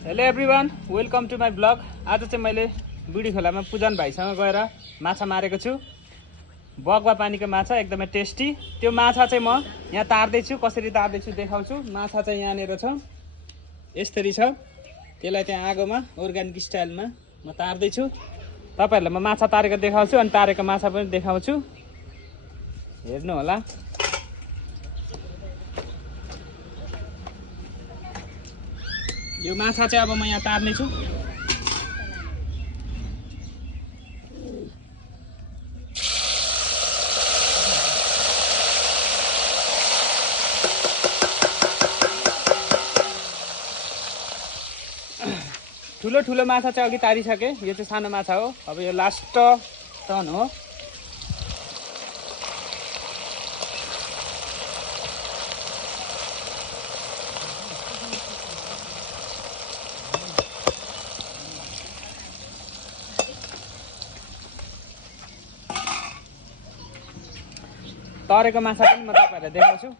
Hello everyone, welcome to my blog. आज चाहिँ मैले बुढी खोलामा पूजन भाइसँग गएर माछा मारेको छु। बगवा पानीको माछा एकदमै टेस्टी। त्यो माछा चाहिँ म यहाँ तार्दैछु, कसरी तार्दैछु देखाउँछु। माछा चाहिँ यहाँनिर छ, यसरी छ। त्यसलाई त्यहाँ आगोमा अर्ग्यानिक स्टाइलमा म तार्दैछु। तपाईँहरूलाई म माछा तारेको देखाउँछु अनि तारेको माछा पनि देखाउँछु, हेर्नु होला। यो माछा चाहिँ अब म यहाँ तार्नेछु। ठुलो ठुलो माछा चाहिँ अघि तारिसके, यो चाहिँ सानो माछा हो। अब यो लास्ट टर्न हो। तरेको माछा पनि म तपाईँहरूलाई देखाउँछु।